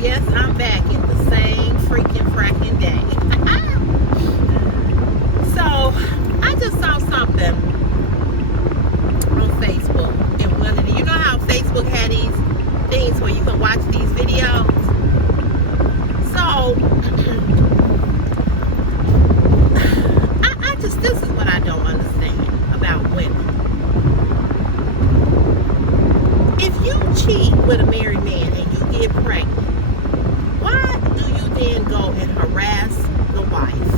Yes, I'm back in the same freaking fracking day. So, I just saw something on Facebook. And one of the, you know how Facebook had these things where you can watch these videos? So, this is what I don't understand about women. If you cheat with a married man and you get pregnant, why do you then go and harass the wife?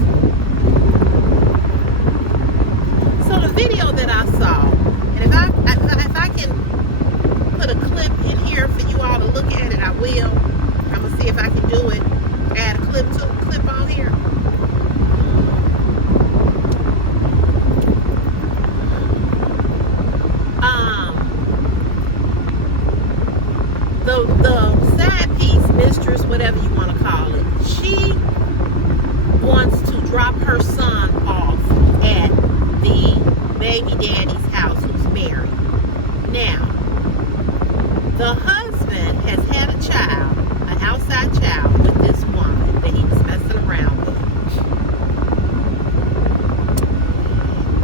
So the video that I saw, and if I can put a clip in here for you all to look at it, I will. I'm gonna see if I can do it. Add a clip on here. The side piece, mistress, whatever you want to call it, she wants to drop her son off at the baby daddy's house who's married. Now, the husband has had a child, an outside child, with this woman that he was messing around with.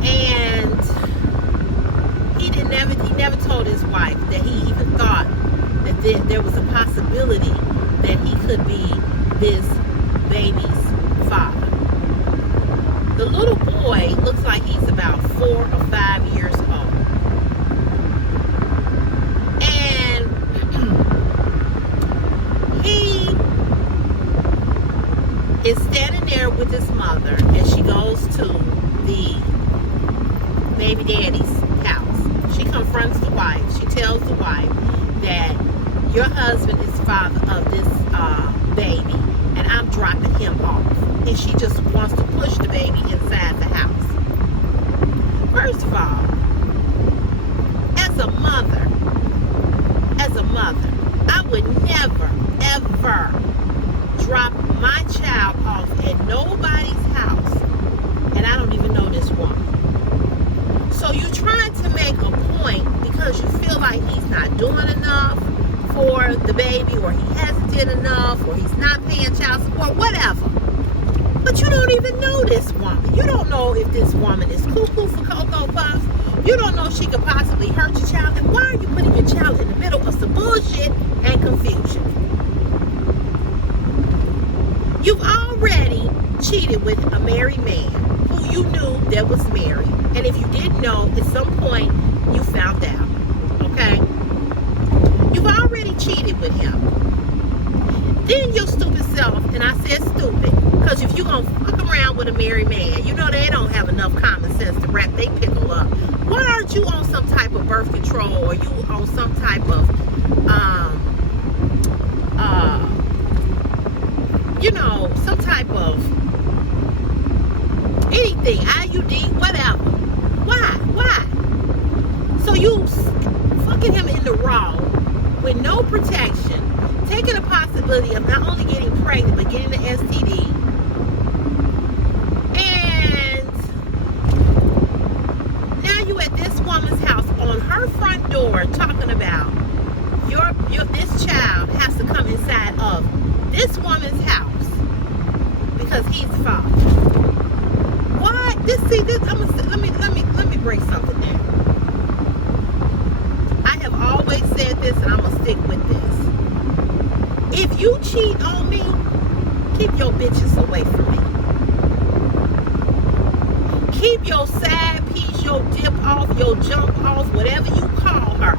And he never told his wife that he even thought that there was a possibility that he could be this baby's father. The little boy looks like he's about 4 or 5 years old. And he is standing there with his mother, and she goes to the baby daddy's house. She confronts the wife. She tells the wife that your husband is father of this baby, and I'm dropping him off. And she just wants to push the baby inside the house. First of all, as a mother, I would never, ever drop my child off at nobody's house, and I don't even know this woman. So you're trying to make a point because you feel like he's not doing enough for the baby, or he hasn't did enough, or he's not paying child support, whatever. But you don't even know this woman. You don't know if this woman is cuckoo for Cocoa Puffs. You don't know if she could possibly hurt your child. And why are you putting your child in the middle of some bullshit and confusion? You've already cheated with a married man who you knew that was married. And if you didn't know, at some point, you found out. Okay? You've already cheated with him. Then your stupid self, and I said stupid, because if you're going to fuck around with a married man, you know they don't have enough common sense to wrap their pickle up. Why aren't you on some type of birth control, or you on some type of, some type of anything, IUD, whatever. Why? So you fucking him in the raw with no protection, taking a possibility of not only getting pregnant, but getting the STD. And now you at this woman's house on her front door talking about this child has to come inside of this woman's house because he's the father. Why? Let me break something down. I have always said this, and I'm gonna stick with this. If you cheat on me, keep your bitches away from me. Keep your side piece, your dip off, your jump off, whatever you call her.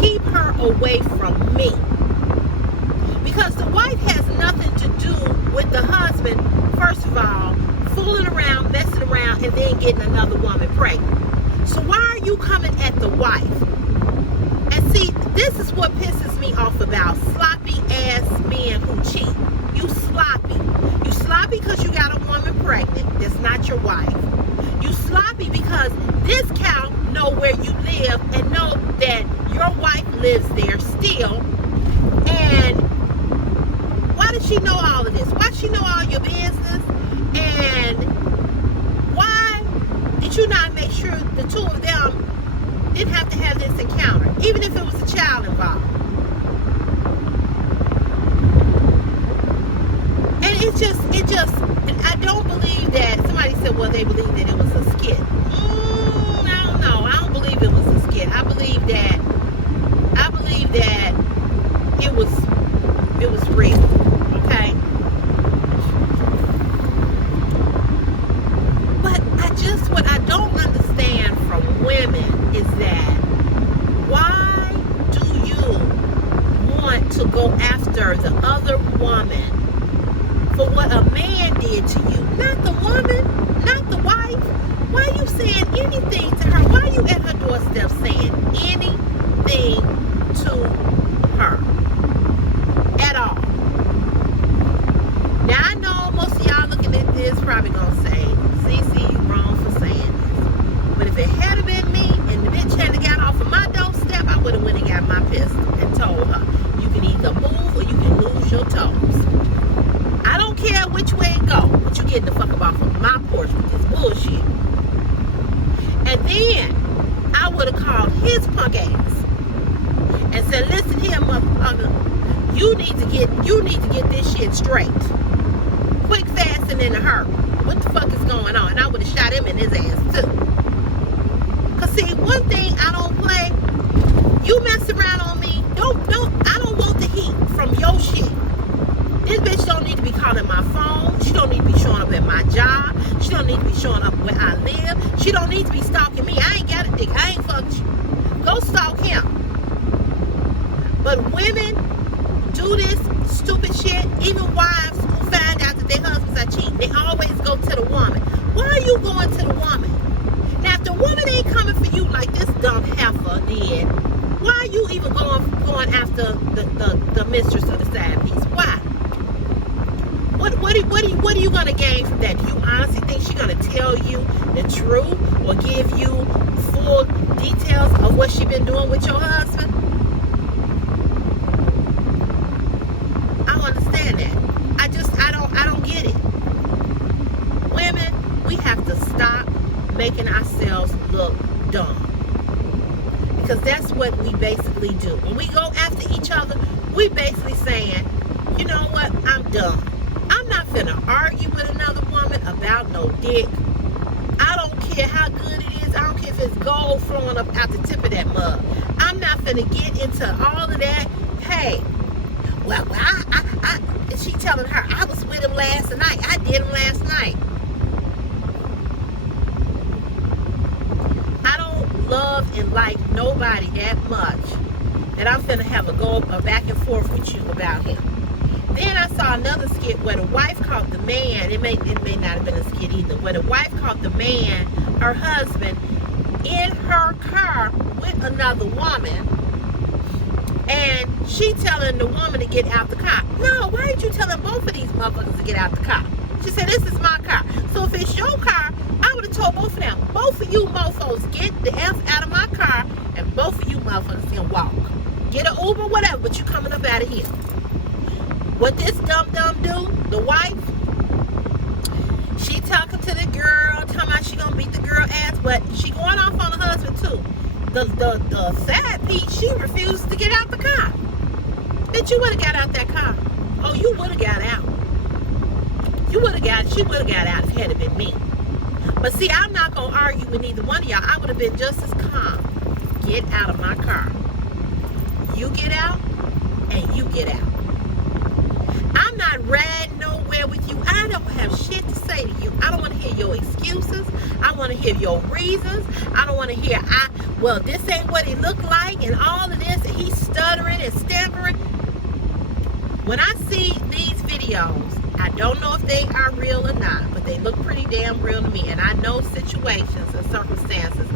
Keep her away from me. Because the wife has nothing to do with the husband, first of all, fooling around, messing around, and then getting another woman pregnant. So why are you coming at the wife? And see, this is what pisses me off about sloppy ass men who cheat. You sloppy. You sloppy because you got a woman pregnant that's not your wife. You sloppy because this cow know where you live and know that your wife lives there still. And why does she know all of this? Why does she know all your business? And why did you not make sure the two of them didn't have to have this encounter, even if it was a child involved? said, well, they believe that it was a skit. I don't know. I don't believe it was a skit. I believe that it was real. Okay? But what I don't understand from women is that why do you want to go after the other woman for what a man did to you? Not the woman, not the wife. Why are you saying anything to her? Why are you at her doorstep saying anything to her at all? Now I know most of y'all looking at this probably gonna say, CC, you wrong for saying this. But if it had been me and the bitch had got off of my doorstep, I would have went and got my pistol and told her, you can either move or you can lose your toes. I don't care which way it go, but you getting the fuck up off of my porch with this bullshit. And then I would have called his punk ass and said, listen here, motherfucker, you need to get this shit straight. Quick, fast, and in a hurry. What the fuck is going on? And I would have shot him in his ass too. Cause see, one thing I don't play, you mess around on me, I don't want the heat from your shit. This bitch don't need to be calling my phone. She don't need to be showing up at my job. She don't need to be showing up where I live. She don't need to be stalking me. I ain't got a dick. I ain't fucked you. Go stalk him. But women do this stupid shit. Even wives who find out that their husbands are cheating, they always go to the woman. Why are you going to the woman? Now, if the woman ain't coming for you like this dumb heifer did, why are you even going after the mistress of the side piece? Why? What are you gonna gain from that? Do you honestly think she's gonna tell you the truth or give you full details of what she's been doing with your husband? I don't understand that. I don't get it. Women, we have to stop making ourselves look dumb. Because that's what we basically do. When we go after each other, we basically saying, you know what, I'm done. I'm not finna argue with another woman about no dick. I don't care how good it is. I don't care if it's gold flowing up out the tip of that mug. I'm not finna get into all of that. Hey, well, she telling her, I was with him last night. I did him last night. I don't love and like nobody that much that I'm finna have a back and forth with you about him. Then I saw another skit where the wife caught the man, it may not have been a skit either, where the wife caught the man, her husband, in her car with another woman, and she telling the woman to get out the car. No, why ain't you telling both of these motherfuckers to get out the car? She said, this is my car. So if it's your car, I would have told both of them, both of you mofos, get the F out of my car, and both of you motherfuckers can walk. Get an Uber, whatever, but you coming up out of here. What this dumb do, the wife, she talking to the girl, talking about she gonna beat the girl ass, but she going off on the husband too. The sad piece, she refused to get out the car. Bitch, you would have got out that car. Oh, you would have got out. She would have got out if it had been me. But see, I'm not gonna argue with neither one of y'all. I would have been just as calm. Get out of my car. You get out, and you get out. I'm not riding nowhere with you. I don't have shit to say to you. I don't want to hear your excuses. I want to hear your reasons. I don't want to hear, well, this ain't what it looked like and all of this, and he's stuttering and stammering. When I see these videos, I don't know if they are real or not, but they look pretty damn real to me. And I know situations and circumstances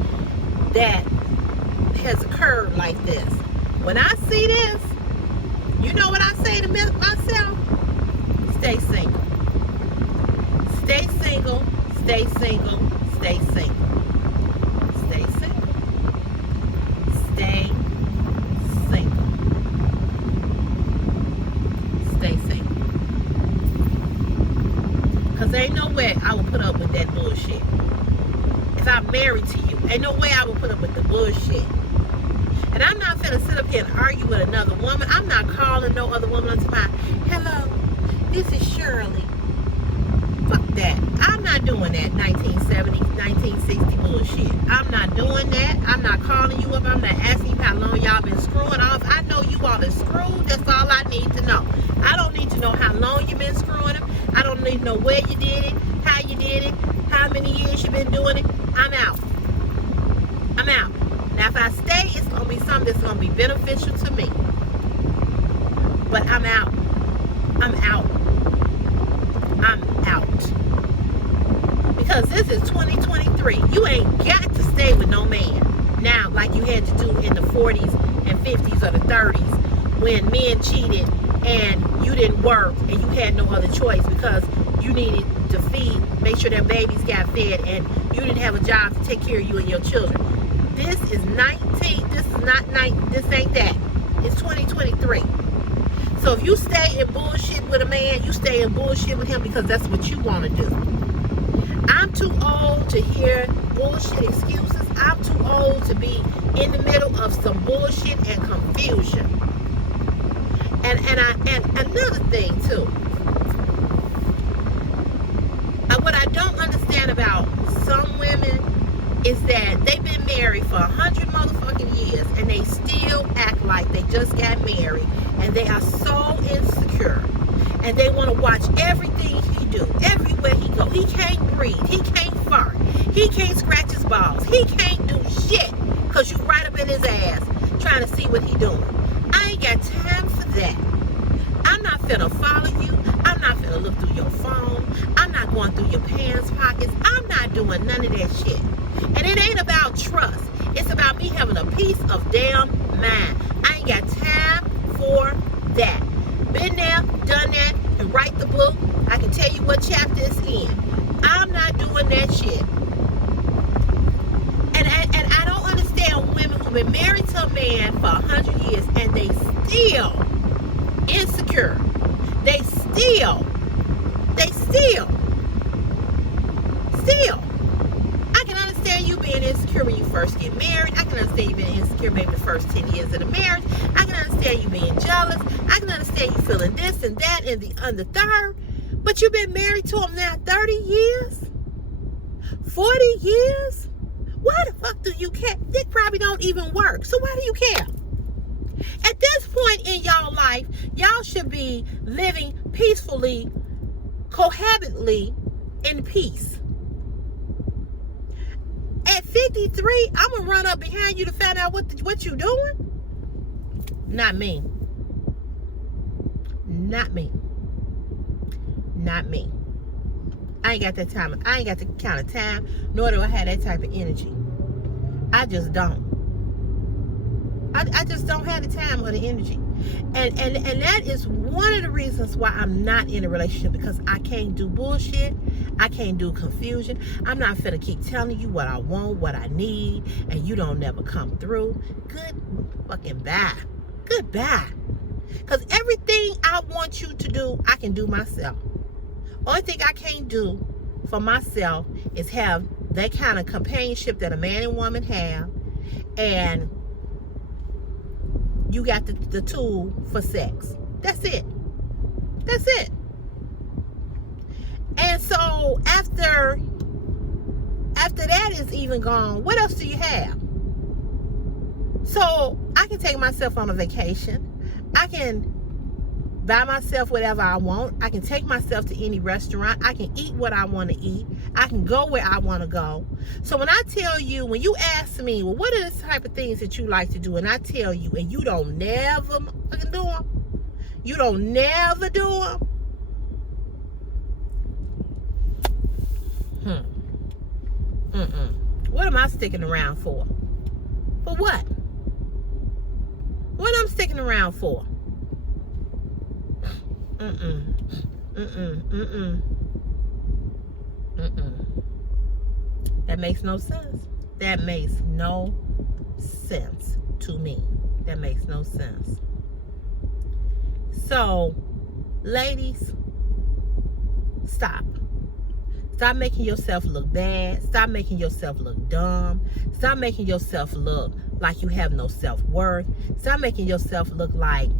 that has occurred like this. When I see this, you know what I say to myself? Stay single. Stay single. Stay single. Stay single. Stay single. Stay single. Stay single. Because ain't no way I will put up with that bullshit. If I'm married to you, ain't no way I will put up with the bullshit. And I'm not finna sit up here and argue with another woman. I'm not calling no other woman onto my, hello, this is Shirley. Fuck that. I'm not not doing that 1970, 1960 bullshit. I'm not doing that. I'm not calling you up. I'm not asking you how long y'all been screwing off. I know you all been screwed. That's all I need to know. I don't need to know how long you been screwing him. I don't need to know where you did it, how you did it, how many years you been doing it. I'm out. I'm out. Now, if I stay, it's going to be something that's going to be beneficial to me. But I'm out. I'm out. I'm out. Because this is 2023. You ain't got to stay with no man now like you had to do in the 40s and 50s or the 30s when men cheated and you didn't work and you had no other choice because you needed to feed, make sure their babies got fed, and you didn't have a job to take care of you and your children. This is this ain't that. It's 2023. So if you stay in bullshit with a man, you stay in bullshit with him because that's what you want to do. I'm too old to hear bullshit excuses. I'm too old to be in the middle of some bullshit and confusion. And another thing too. What I don't understand about some women is that they've been married for 100 motherfucking years and they still act like they just got married, and they are so insecure and they want to watch everything he do, everywhere he go. He can't breathe, he can't fart, he can't scratch his balls, he can't do shit because you right up in his ass trying to see what he doing. I ain't got time for that. I'm not finna follow you. I'm not finna look through your phone. I'm not going through your pants pockets. I'm not doing none of that shit. And it ain't about trust. It's about me having a peace of damn mind. I ain't got time for that. Been there, done that, and write the book. I can tell you what chapter it's in. I'm not doing that shit. And I don't understand women who've been married to a man for 100 years and they still insecure. They still. I can understand you being insecure when you first get married. I can understand you being insecure maybe the first 10 years of the marriage. I can understand you being jealous. I can understand you feeling this and that and the third. But you've been married to him now 30 years? 40 years? Why the fuck do you care? Dick probably don't even work. So why do you care? At this point in y'all life, y'all should be living peacefully, cohabitantly, in peace. At 53, I'm going to run up behind you to find out what you doing? Not me. Not me. Not me. I ain't got that time. I ain't got the kind of time, nor do I have that type of energy. I just don't. I just don't have the time or the energy. And that is one of the reasons why I'm not in a relationship, because I can't do bullshit. I can't do confusion. I'm not finna keep telling you what I want, what I need, and you don't never come through. Good fucking bye. Goodbye. Because everything I want you to do, I can do myself. Only thing I can't do for myself is have that kind of companionship that a man and woman have, and you got the tool for sex. That's it. That's it. And so after that is even gone, what else do you have? So I can take myself on a vacation. I can buy myself whatever I want. I can take myself to any restaurant. I can eat what I want to eat. I can go where I want to go. So when I tell you, when you ask me, well, what are the type of things that you like to do? And I tell you, and you don't never fucking do them. You don't never do them. What am I sticking around for? For what? What am I sticking around for? That makes no sense. That makes no sense to me. That makes no sense. So, ladies, stop. Stop making yourself look bad. Stop making yourself look dumb. Stop making yourself look like you have no self-worth. Stop making yourself look like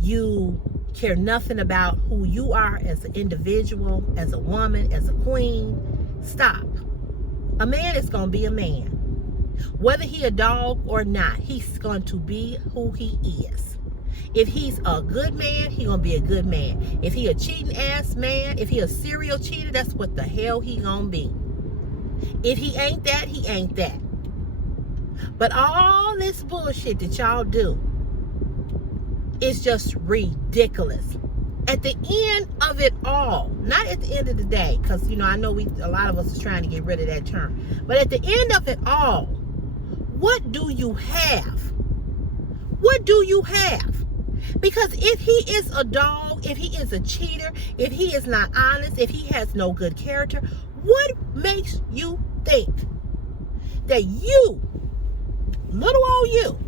you care nothing about who you are as an individual, as a woman, as a queen. Stop. A man is going to be a man. Whether he a dog or not, he's going to be who he is. If he's a good man, he going to be a good man. If he a cheating ass man, if he a serial cheater, that's what the hell he going to be. If he ain't that, he ain't that. But all this bullshit that y'all do is just ridiculous. At the end of it all, not at the end of the day, because, you know, I know a lot of us are trying to get rid of that term. But at the end of it all, what do you have? What do you have? Because if he is a dog, if he is a cheater, if he is not honest, if he has no good character, what makes you think that you, little old you,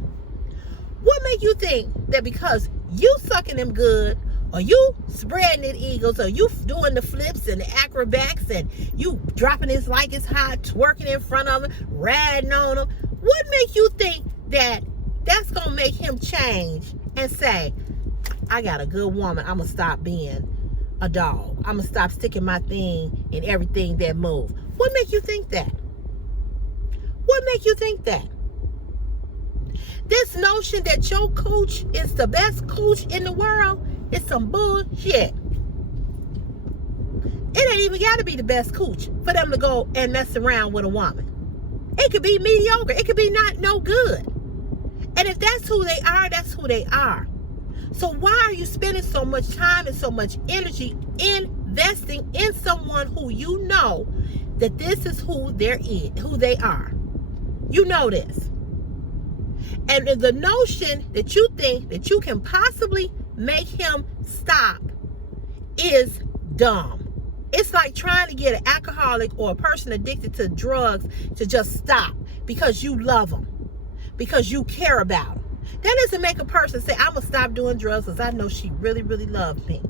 what make you think that because you sucking him good, or you spreading it eagles, or you doing the flips and the acrobats, and you dropping his like it's hot, twerking in front of him, riding on him, what make you think that that's going to make him change and say, I got a good woman, I'm going to stop being a dog. I'm going to stop sticking my thing in everything that moves. What make you think that? What make you think that? This notion that your coach is the best coach in the world is some bullshit. It ain't even got to be the best coach for them to go and mess around with a woman. It could be mediocre. It could be not no good. And if that's who they are, that's who they are. So why are you spending so much time and so much energy investing in someone who you know that this is who they are? You know this. And the notion that you think that you can possibly make him stop is dumb. It's like trying to get an alcoholic or a person addicted to drugs to just stop because you love them, because you care about them. That doesn't make a person say, I'm going to stop doing drugs because I know she really, really loves me.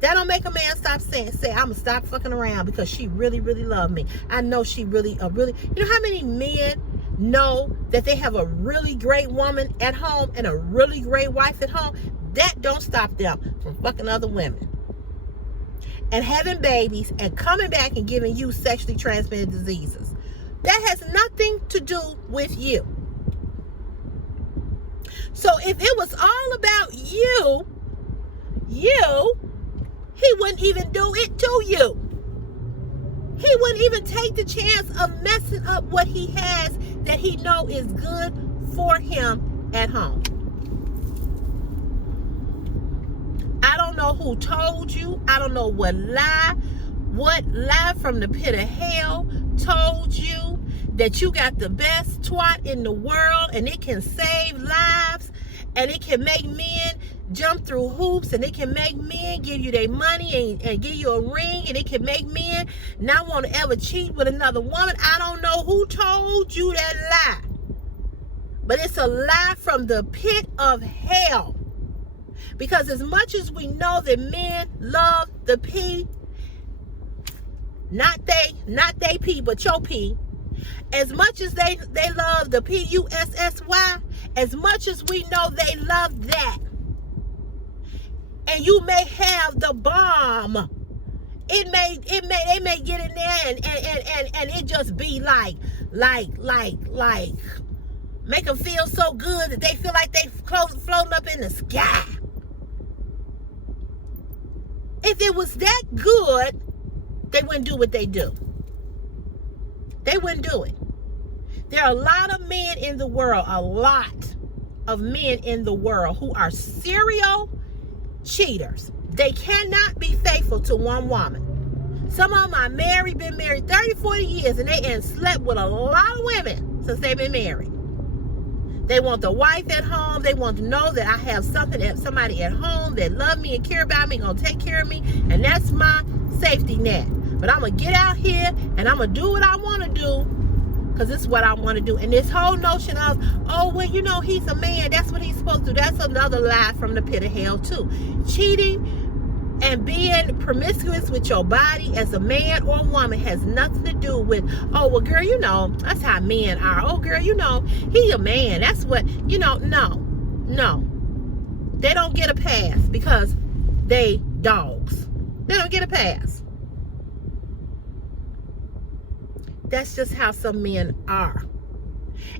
That don't make a man stop say, I'm going to stop fucking around because she really, really loves me. I know she really. You know how many men know that they have a really great woman at home and a really great wife at home? That don't stop them from fucking other women and having babies and coming back and giving you sexually transmitted diseases. That has nothing to do with you. So if it was all about you, he wouldn't even do it to you. He wouldn't even take the chance of messing up what he has that he know is good for him at home. I don't know who told you. I don't know what lie from the pit of hell told you that you got the best twat in the world and it can save lives and it can make men jump through hoops and it can make men give you their money and give you a ring and it can make men not want to ever cheat with another woman. I don't know who told you that lie. But it's a lie from the pit of hell. Because as much as we know that men love the P, not they P, but your P, as much as they love the P-U-S-S-Y, as much as we know they love that, and you may have the bomb, they may get in there and it just be like make them feel so good that they feel like they floating up in the sky. If it was that good, they wouldn't do what they do. They wouldn't do it. There are a lot of men in the world, who are serial cheaters. They cannot be faithful to one woman. Some of them are married, been married 30, 40 years, and they slept with a lot of women since they've been married. They want the wife at home. They want to know that I have somebody at home that love me and care about me, gonna take care of me, and that's my safety net. But I'm going to get out here and I'm going to do what I want to do because this is what I want to do. And this whole notion of, oh, well, you know, he's a man. That's what he's supposed to do. That's another lie from the pit of hell, too. Cheating and being promiscuous with your body as a man or woman has nothing to do with, oh, well, girl, you know, that's how men are. Oh, girl, you know, he a man. That's what, you know, no. They don't get a pass because they dogs. They don't get a pass. that's just how some men are.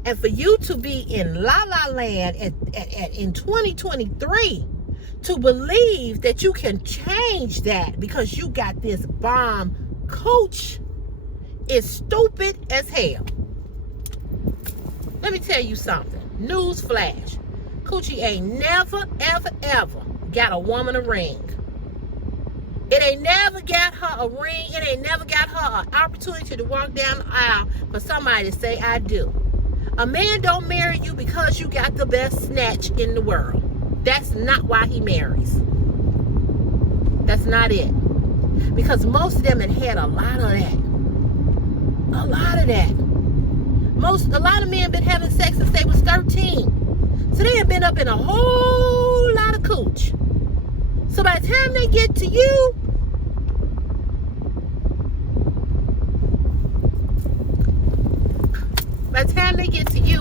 And for you to be in la la land in 2023, to believe that you can change that because you got this bomb coach, is stupid as hell. Let me tell you something. News flash. Coochie ain't never, ever, ever got a woman a ring. It ain't never got her a ring. It ain't never got her an opportunity to walk down the aisle for somebody to say, I do. A man don't marry you because you got the best snatch in the world. That's not why he marries. That's not it. Because most of them had a lot of that. A lot of that. A lot of men been having sex since they was 13. So they have been up in a whole lot of cooch. So by the time they get to you,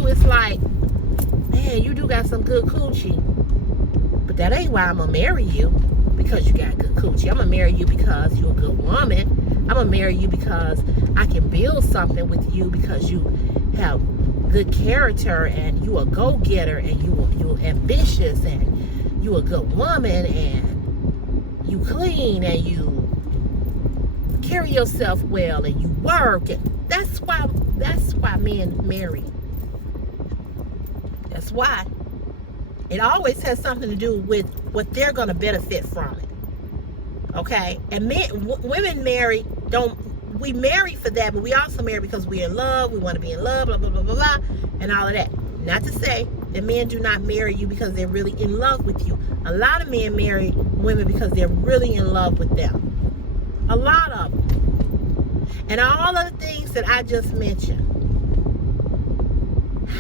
it's like, man, you do got some good coochie. But that ain't why I'm gonna marry you, because you got good coochie. I'm gonna marry you because you're a good woman. I'm gonna marry you because I can build something with you, because you have good character and you a go-getter and you ambitious and you a good woman and you clean and you carry yourself well and you work. And that's why men marry. That's why. It always has something to do with what they're going to benefit from it. Okay? And women marry, we marry for that, but we also marry because we're in love, we want to be in love, blah, blah, blah, blah, blah, and all of that. Not to say that men do not marry you because they're really in love with you. A lot of men marry women because they're really in love with them. A lot of them. And all of the things that I just mentioned.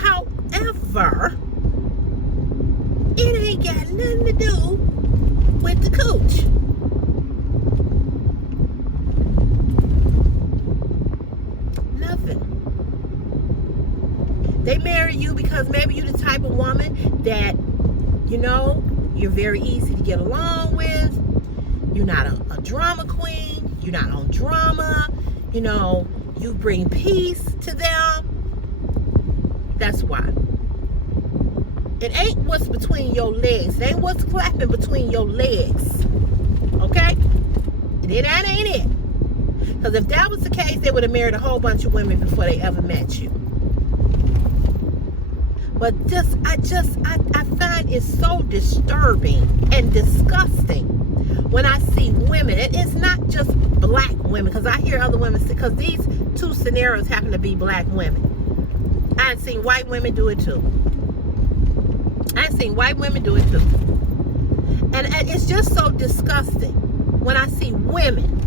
However, it ain't got nothing to do with the cooch. Nothing. They marry you because maybe you're the type of woman that, you're very easy to get along with. You're not a drama queen. You're not on drama. You bring peace to them. That's why. It ain't what's between your legs. It ain't what's clapping between your legs. Okay? That ain't it. Because if that was the case, they would have married a whole bunch of women before they ever met you. But I find it so disturbing and disgusting when I see women, and it's not just black women, because I hear other women say, because these two scenarios happen to be black women. I've seen white women do it too. And it's just so disgusting when I see women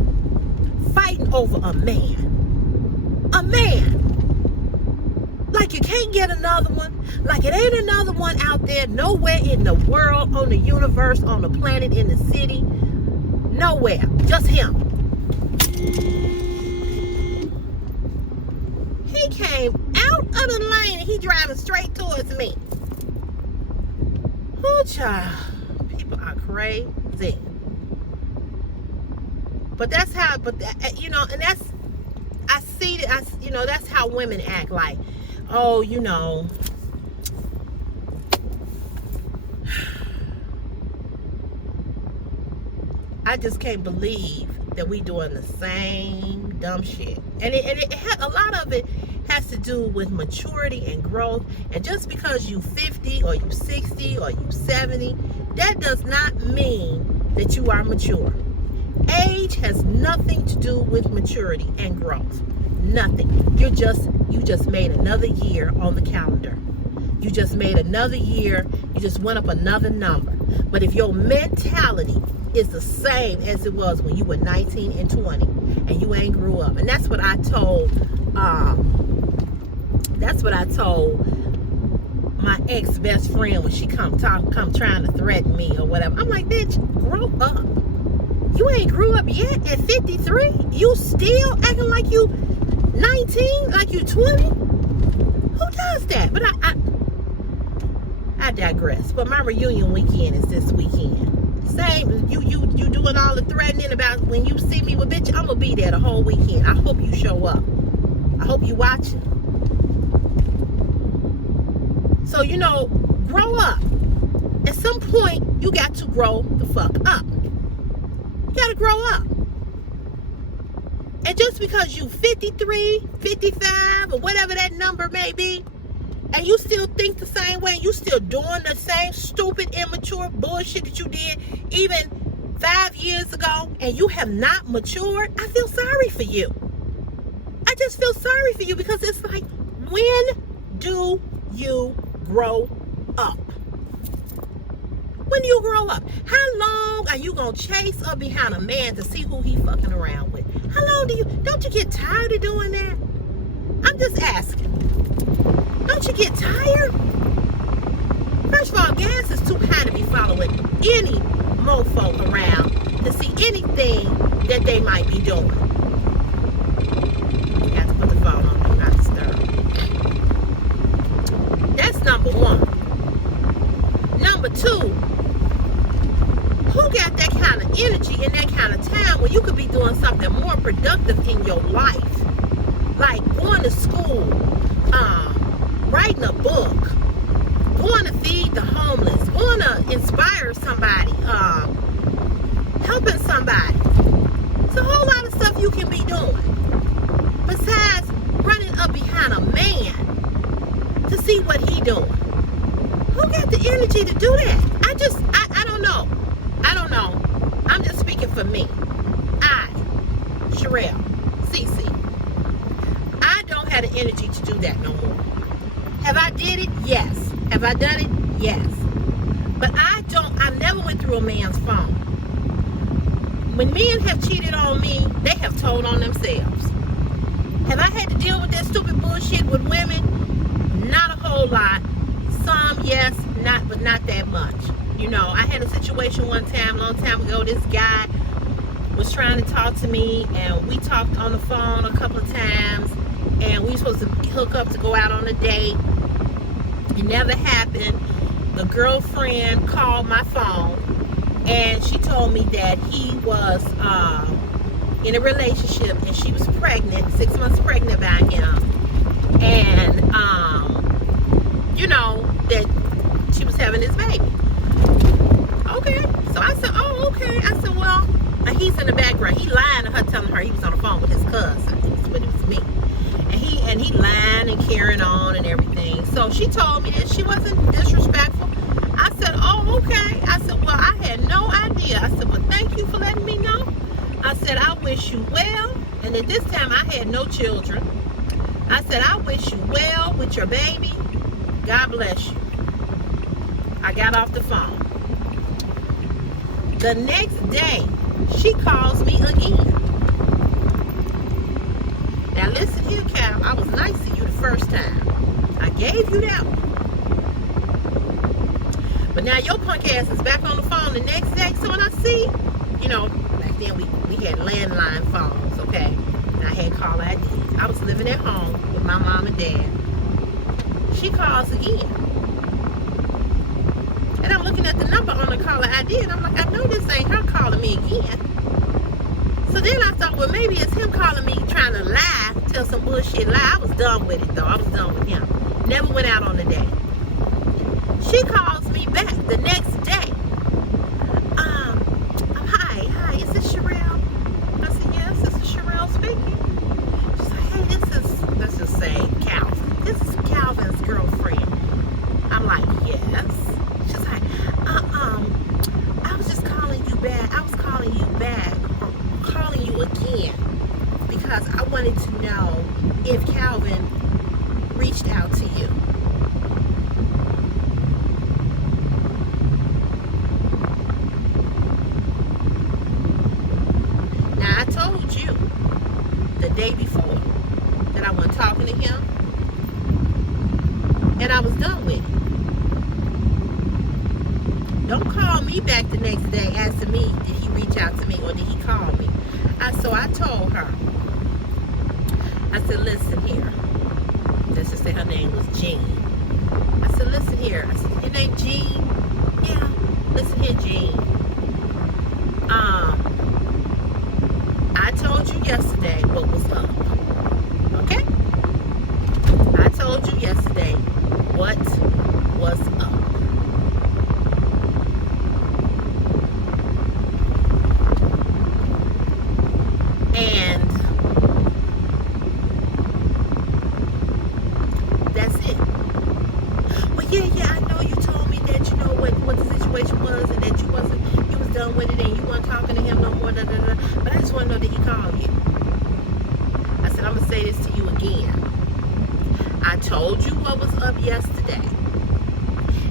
fighting over a man. A man. Like you can't get another one. Like it ain't another one out there nowhere in the world, on the universe, on the planet, in the city. Nowhere. Just him. He came out of the lane and he driving straight towards me. Oh, child. People are crazy. But that's how, and that's, I see that, that's how women act. Like, oh, I just can't believe that we doing the same dumb shit. And a lot of it has to do with maturity and growth. And just because you 50 or you 60 or you 70, that does not mean that you are mature. Age has nothing to do with maturity and growth. Nothing. You just made another year on the calendar. You just made another year. You just went up another number. But if your mentality is the same as it was when you were 19 and 20 and you ain't grew up, and that's what I told my ex-best friend when she come trying to threaten me or whatever. I'm like, bitch, grow up. You ain't grew up yet at 53. You still acting like you 19, like you 20. Who does that? But I digress. But my reunion weekend is this weekend. Same, you doing all the threatening about when you see me with bitch, I'm gonna be there the whole weekend. I hope you show up. I hope you watching. So, grow up. At some point, you got to grow the fuck up. You got to grow up. And just because you 53, 55, or whatever that number may be, and you still think the same way, you still doing the same stupid, immature bullshit that you did even 5 years ago, and you have not matured, I feel sorry for you. I just feel sorry for you, because it's like, when do you grow up? When do you grow up? How long are you going to chase up behind a man to see who he fucking around with? How long don't you get tired of doing that? I'm just asking. Don't you get tired? First of all, gas is too high to be following any mofo around to see anything that they might be doing. You have to put the phone on, do not disturb. That's number one. Number two, who got that kind of energy and that kind of time when you could be doing something more productive in your life? Like going to school, writing a book, going to feed the homeless, going to inspire somebody, helping somebody. It's a whole lot of stuff you can be doing. Besides running up behind a man to see what he doing. Who got the energy to do that? I don't know. I don't know. I'm just speaking for me. Sherelle, Cece, I don't have the energy to do that no more. Have I did it? Yes. Have I done it? Yes. But I never went through a man's phone. When men have cheated on me, they have told on themselves. Have I had to deal with that stupid bullshit with women? Not a whole lot. Some, yes, but not that much. I had a situation one time, a long time ago. This guy was trying to talk to me, and we talked on the phone a couple of times, and we were supposed to hook up to go out on a date. It never happened. The girlfriend called my phone, and she told me that he was in a relationship, and she was pregnant, 6 months pregnant by him, and that she was having his baby. Okay, so I said, oh, okay. I said, well, he's in the background. He lying to her, telling her he was on the phone with his cousin, but it was me. And he lying and carrying on and everything. So she told me that she wasn't disrespectful. I said, oh, okay. I said, well, I had no idea. I said, well, thank you for letting me know. I said, I wish you well. And at this time, I had no children. I said, I wish you well with your baby. God bless you. I got off the phone. The next day, she calls me again. Now listen here, Cal. I was nice to you the first time. I gave you that one. But now your punk ass is back on the phone the next day. So when I see, back then we had landline phones, okay? And I had caller ID. I was living at home with my mom and dad. She calls again. And I'm looking at the number on the caller ID, and I'm like, I know this ain't her calling me again. So then I thought, well, maybe it's him calling me, trying to lie, tell some bullshit lie. I was done with it, though. I was done with him. Never went out on the date. She calls me back the next day. Hi, is this Sherelle? I said, yes, this is Sherelle speaking. She's like, hey, this is, let's just say, Calvin. This is Calvin's girlfriend. I'm like, yes. She's like, I was just calling you back. I was calling you back, or calling you again, because I wanted to know if Calvin reached out to you. Now, I told you the day before that I wasn't talking to him, and I was done with it. Don't call me back the next day asking me, did he reach out to me or did he call me? So I told her, I said, listen here. Let's just say her name was Jean. I said, listen here. I said, your name Jean? Yeah. Listen here, Jean. I told you yesterday what was up. Okay? talking to him no more, but I just want to know that he called you. I said, I'm going to say this to you again. I told you what was up yesterday.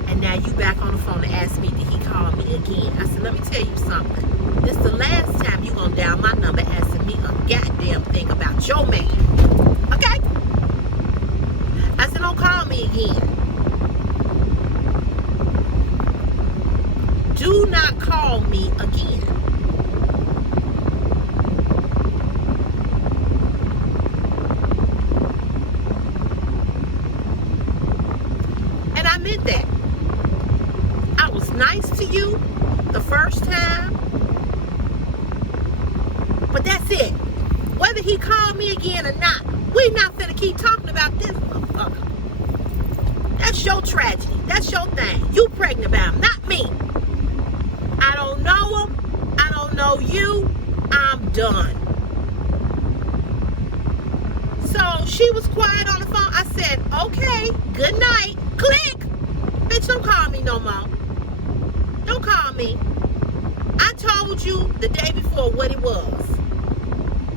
And now you back on the phone to ask me, did he call me again? I said, let me tell you something. This is the last time you going to dial my number asking me a goddamn thing about your man. Okay? I said, don't call me again. Do not call me again. And I meant that. I was nice to you the first time, but that's it. Whether he called me again or not, we're not finna keep talking about this motherfucker. That's your tragedy. That's your thing. You pregnant about him, not me. I don't know him. I don't know you. I'm done. So she was quiet on the phone. I said, okay, good night. Click. Bitch, don't call me no more. Don't call me. I told you the day before what it was.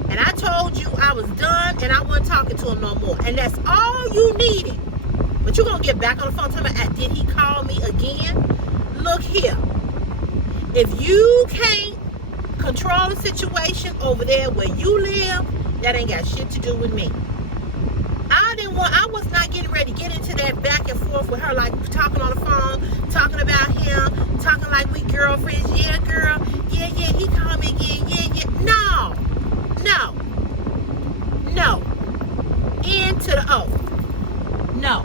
And I told you I was done and I wasn't talking to him no more. And that's all you needed. But you're going to get back on the phone telling me, did he call me again? Look here. If you can't control the situation over there where you live, that ain't got shit to do with me. I was not getting ready to get into that back and forth with her, like talking on the phone, talking about him, talking like we girlfriends. Yeah, girl. Yeah, he called me again. Yeah. No. N to the O. No.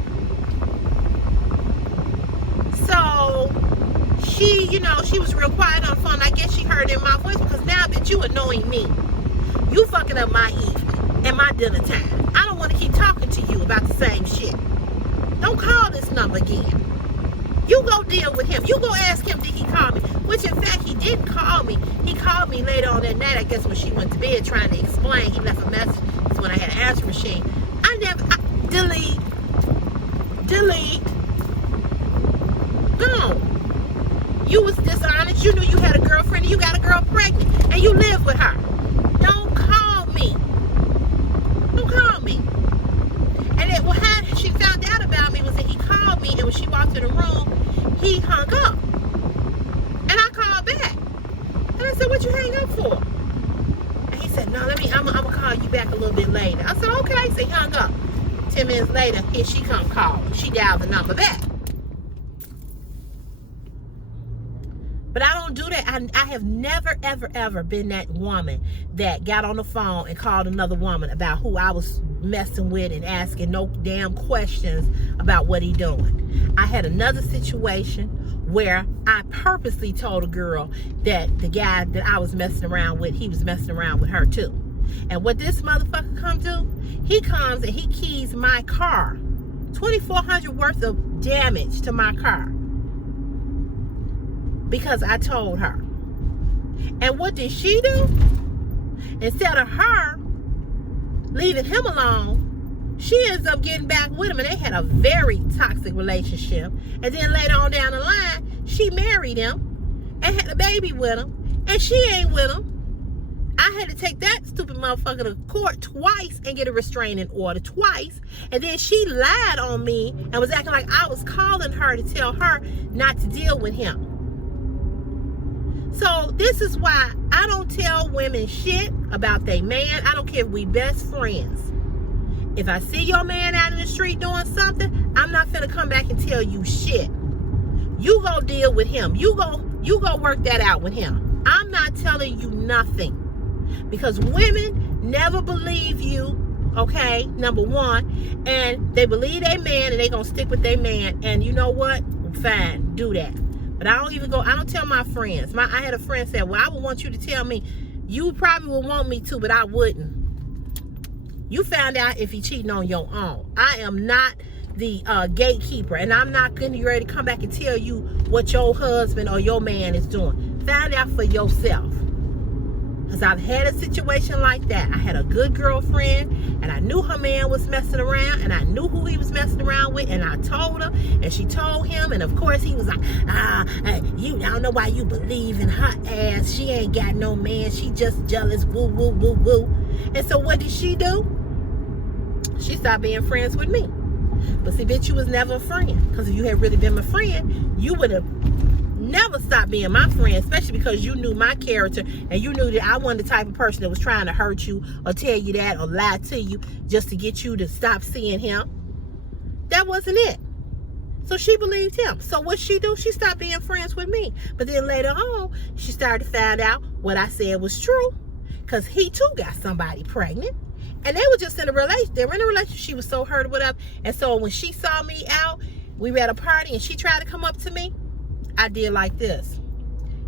So she was real quiet on the phone. I guess she heard in my voice because now that you annoying me, you fucking up my evening and my dinner time. I don't want to keep talking to you about the same shit. Don't call this number again. You go deal with him. You go ask him, did he call me? Which in fact he did call me. He called me later on that night, I guess when she went to bed, trying to explain. He left a message. That's when I had an answer machine. Delete. Gone. You was dishonest. You knew you had a girlfriend and you got a girl pregnant and you live with her. Don't call me. And how she found out about me was that he called me, and when she walked in the room, he hung up. And I called back. And I said, what you hang up for? And he said, no, I'm gonna call you back a little bit later. I said, okay. So he hung up. 10 minutes later, here she come calling. She dialed the number back. But I don't do that. I have never, ever been that woman that got on the phone and called another woman about who I was messing with and asking no damn questions about what he doing. I had another situation where I purposely told a girl that the guy that I was messing around with, he was messing around with her too. And what this motherfucker come do? He comes and he keys my car. $2,400 worth of damage to my car. Because I told her. And what did she do? Instead of her leaving him alone, she ends up getting back with him, and they had a very toxic relationship. And then later on down the line, she married him and had a baby with him, and she ain't with him. I had to take that stupid motherfucker to court twice and get a restraining order twice. And then she lied on me and was acting like I was calling her to tell her not to deal with him. So this is why I don't tell women shit about their man. I don't care if we best friends. If I see your man out in the street doing something, I'm not finna come back and tell you shit. You go deal with him. You go work that out with him. I'm not telling you nothing. Because women never believe you, okay, number one, and they believe their man and they gonna stick with their man. And you know what? Fine, do that. But I don't tell my friends. I had a friend say, well, I would want you to tell me. You probably would want me to, but I wouldn't. You found out if he cheating on your own. I am not the gatekeeper, and I'm not getting ready to come back and tell you what your husband or your man is doing. Find out for yourself. Because I've had a situation like that. I had a good girlfriend, and I knew her man was messing around, and I knew who he was messing around with, and I told her, and she told him, and of course he was like, I don't know why you believe in her ass. She ain't got no man. She just jealous, woo, woo, woo, woo. And so what did she do? She stopped being friends with me. But see, bitch, you was never a friend. Because if you had really been my friend, you would have never stopped being my friend, especially because you knew my character and you knew that I wasn't the type of person that was trying to hurt you or tell you that or lie to you just to get you to stop seeing him. That wasn't it. So she believed him. So what she do? She stopped being friends with me. But then later on, she started to find out what I said was true, because he too got somebody pregnant. And they were just in a relationship. They were in a relationship. She was so hurt or whatever. And so when she saw me out, we were at a party and she tried to come up to me, I did like this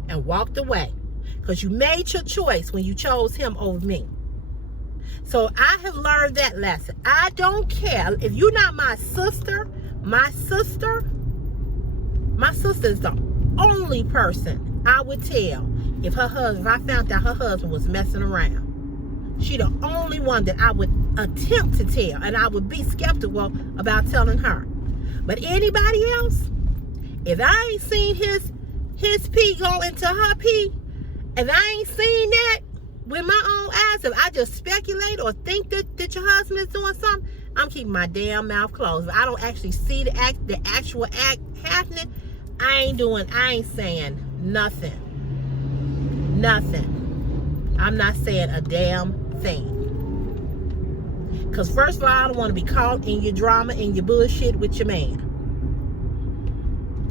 and walked away, because you made your choice when you chose him over me. So I have learned that lesson. I don't care if you're not my sister. My sister is the only person I would tell if I found out her husband was messing around. She the only one that I would attempt to tell, and I would be skeptical about telling her. But anybody else, if I ain't seen his pee go into her pee, if I ain't seen that with my own eyes, if I just speculate or think that your husband is doing something, I'm keeping my damn mouth closed. If I don't actually see the actual act happening, I ain't saying nothing. Nothing. I'm not saying a damn thing. Because first of all, I don't want to be caught in your drama and your bullshit with your man.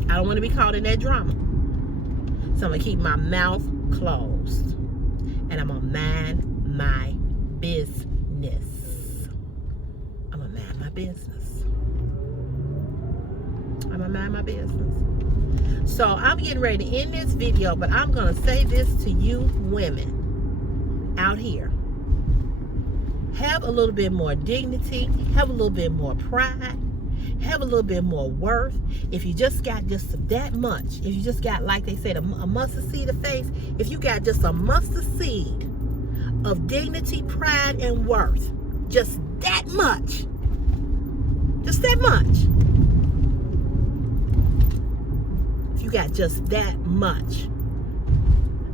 I don't want to be caught in that drama. So I'm going to keep my mouth closed. And I'm going to mind my business. I'm going to mind my business. I'm going to mind my business. So I'm getting ready to end this video, but I'm going to say this to you women out here. Have a little bit more dignity. Have a little bit more pride. Have a little bit more worth. If you just got just that much, if you just got, like they said, a mustard seed of faith, if you got just a mustard seed of dignity, pride, and worth, just that much, if you got just that much,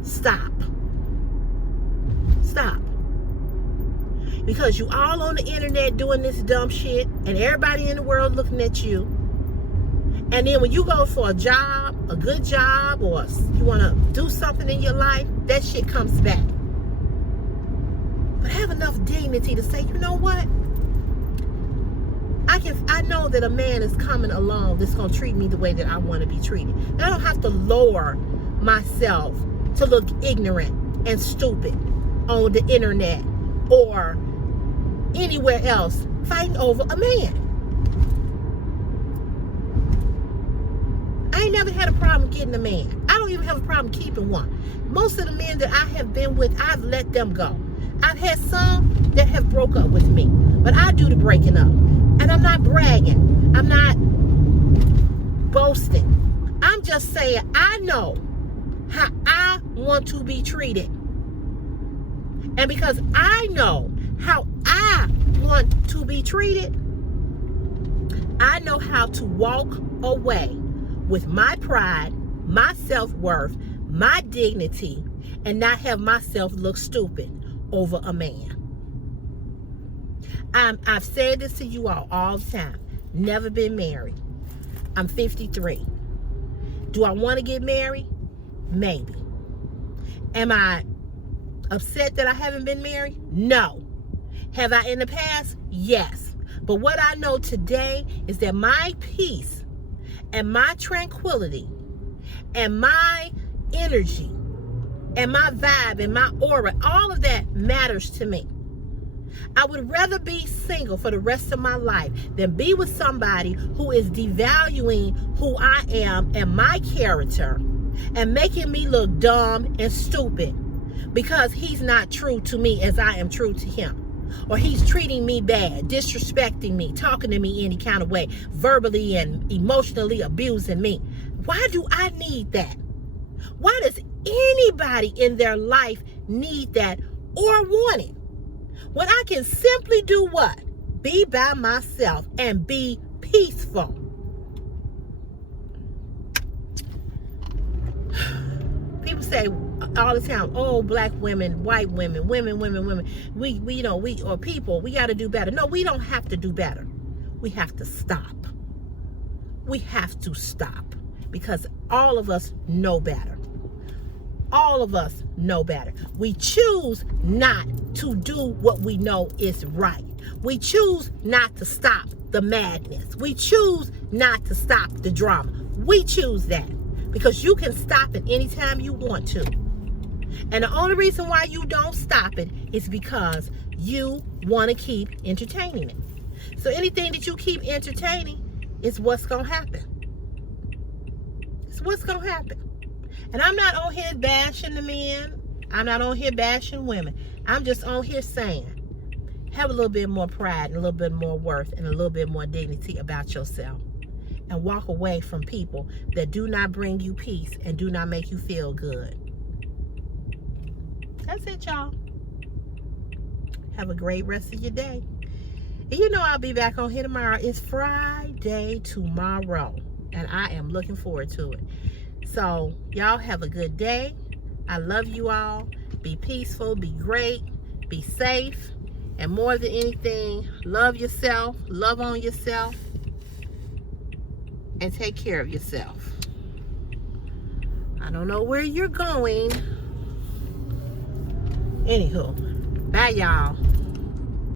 stop. Because you all on the internet doing this dumb shit, and everybody in the world looking at you. And then when you go for a job, a good job, or you want to do something in your life, that shit comes back. But have enough dignity to say, you know what? I know that a man is coming along that's going to treat me the way that I want to be treated. And I don't have to lower myself to look ignorant and stupid on the internet or anywhere else fighting over a man. I ain't never had a problem getting a man. I don't even have a problem keeping one. Most of the men that I have been with, I've let them go. I've had some that have broke up with me, but I do the breaking up. And I'm not bragging. I'm not boasting. I'm just saying I know how I want to be treated. And because I know how I want to be treated, I know how to walk away with my pride, my self-worth, my dignity, and not have myself look stupid over a man. I've said this to you all the time. Never been married. I'm 53. Do I want to get married? Maybe. Am I upset that I haven't been married? No. Have I in the past? Yes. But what I know today is that my peace and my tranquility and my energy and my vibe and my aura, all of that matters to me. I would rather be single for the rest of my life than be with somebody who is devaluing who I am and my character and making me look dumb and stupid because he's not true to me as I am true to him. Or he's treating me bad, disrespecting me, talking to me any kind of way, verbally and emotionally abusing me. Why do I need that? Why does anybody in their life need that or want it. When I can simply do what? Be by myself and be peaceful. People say all the time, oh, black women, white women, women, we or people, we got to do better. No, we don't have to do better. We have to stop. We have to stop because all of us know better. All of us know better. We choose not to do what we know is right. We choose not to stop the madness. We choose not to stop the drama. We choose that because you can stop it anytime you want to. And the only reason why you don't stop it is because you want to keep entertaining it. So anything that you keep entertaining is what's going to happen. It's what's going to happen. And I'm not on here bashing the men. I'm not on here bashing women. I'm just on here saying, have a little bit more pride and a little bit more worth and a little bit more dignity about yourself. And walk away from people that do not bring you peace and do not make you feel good. That's it, y'all. Have a great rest of your day. And you know I'll be back on here tomorrow. It's Friday tomorrow. And I am looking forward to it. So, y'all have a good day. I love you all. Be peaceful. Be great. Be safe. And more than anything, love yourself. Love on yourself. And take care of yourself. I don't know where you're going. Anywho, bye, y'all.